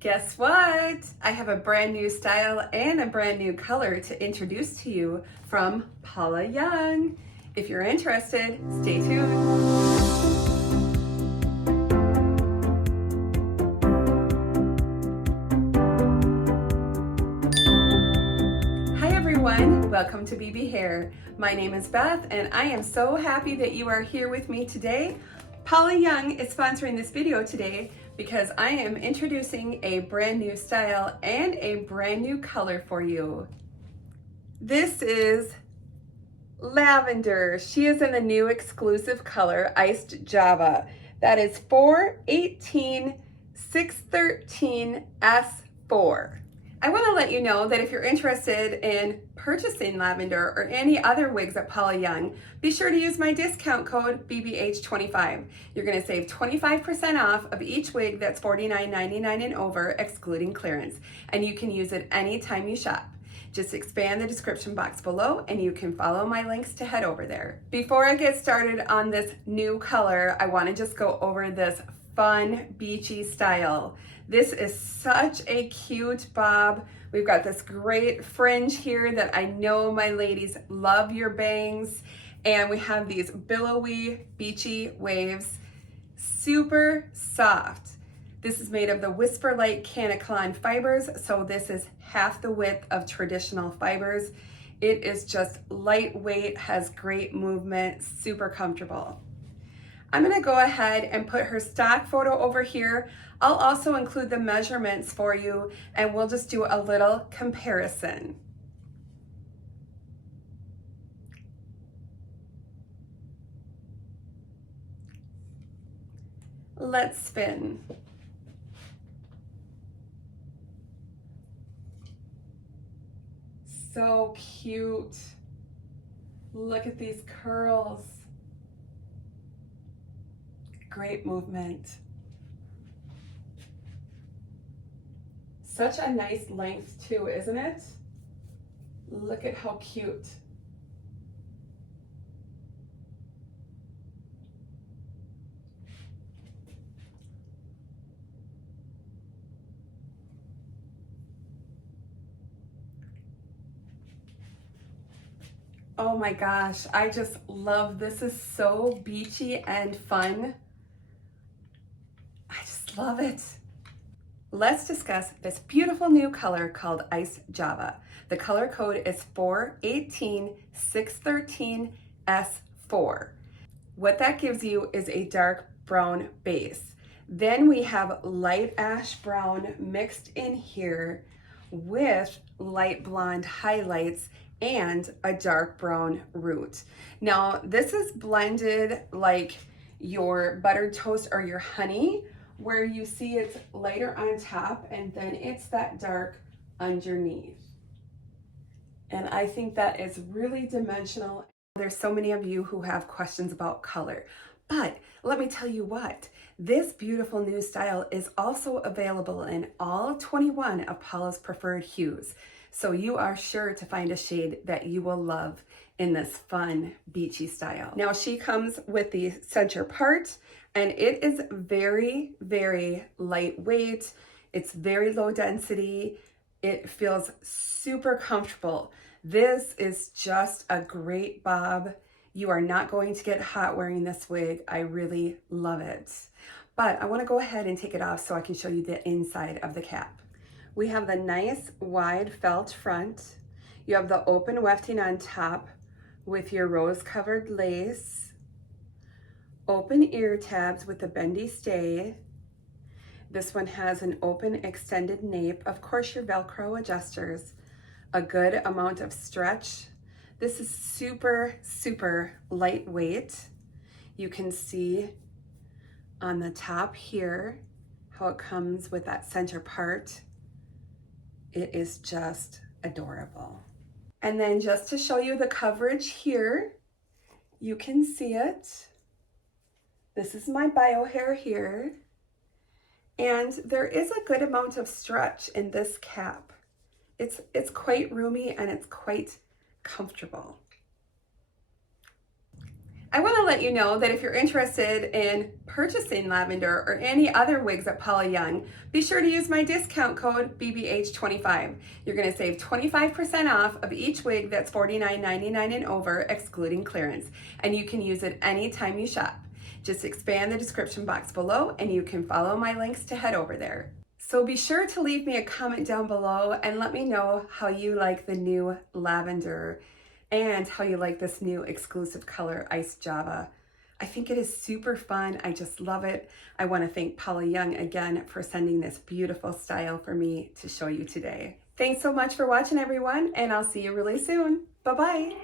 Guess what? I have a brand new style and a brand new color to introduce to you from Paula Young. If you're interested, stay tuned. Welcome to BB Hair. My name is Beth and I am so happy that you are here with me today. Paula Young is sponsoring this video today because I am introducing a brand new style and a brand new color for you. This is Lavender. She is in the new exclusive color Iced Java. That is 418-613-S4. I want to let you know that if you're interested in purchasing Lavender or any other wigs at Paula Young, be sure to use my discount code BBH25. You're going to save 25% off of each wig that's $49.99 and over, excluding clearance. And you can use it anytime you shop. Just expand the description box below and you can follow my links to head over there. Before I get started on this new color, I want to just go over this fun beachy style. This is such a cute bob. We've got this great fringe here that I know my ladies love your bangs. And we have these billowy, beachy waves, super soft. This is made of the Whisper Light Caniclon fibers, so this is half the width of traditional fibers. It is just lightweight, has great movement, super comfortable. I'm gonna go ahead and put her stock photo over here. I'll also include the measurements for you and we'll just do a little comparison. Let's spin. So cute. Look at these curls. Great movement. Such a nice length too, isn't it? Look at how cute. Oh my gosh, I just love this. This is so beachy and fun. I just love it. Let's discuss this beautiful new color called Iced Java. The color code is 418-613-S4. What that gives you is a dark brown base. Then we have light ash brown mixed in here with light blonde highlights and a dark brown root. Now this is blended like your buttered toast or your honey, where you see it's lighter on top and then it's that dark underneath. And I think that is really dimensional. There's so many of you who have questions about color, but let me tell you what, this beautiful new style is also available in all 21 of Paula's preferred hues. So you are sure to find a shade that you will love in this fun beachy style. Now she comes with the center part and it is very, very lightweight. It's very low density. It feels super comfortable. This is just a great bob. You are not going to get hot wearing this wig. I really love it. But I want to go ahead and take it off so I can show you the inside of the cap. We have the nice wide felt front. You have the open wefting on top with your rose covered lace. Open ear tabs with a bendy stay. This one has an open extended nape. Of course, your Velcro adjusters. A good amount of stretch. This is super, super lightweight. You can see on the top here how it comes with that center part. It is just adorable. And then just to show you the coverage here, you can see it. This is my bio hair here. And there is a good amount of stretch in this cap. It's quite roomy and it's quite comfortable. I want to let you know that if you're interested in purchasing Lavender or any other wigs at Paula Young, be sure to use my discount code BBH25. You're going to save 25% off of each wig that's $49.99 and over, excluding clearance, and you can use it anytime you shop. Just expand the description box below and you can follow my links to head over there. So be sure to leave me a comment down below and let me know how you like the new Lavender and how you like this new exclusive color, Ice Java. I think it is super fun. I just love it. I want to thank Paula Young again for sending this beautiful style for me to show you today. Thanks so much for watching, everyone, and I'll see you really soon. Bye-bye.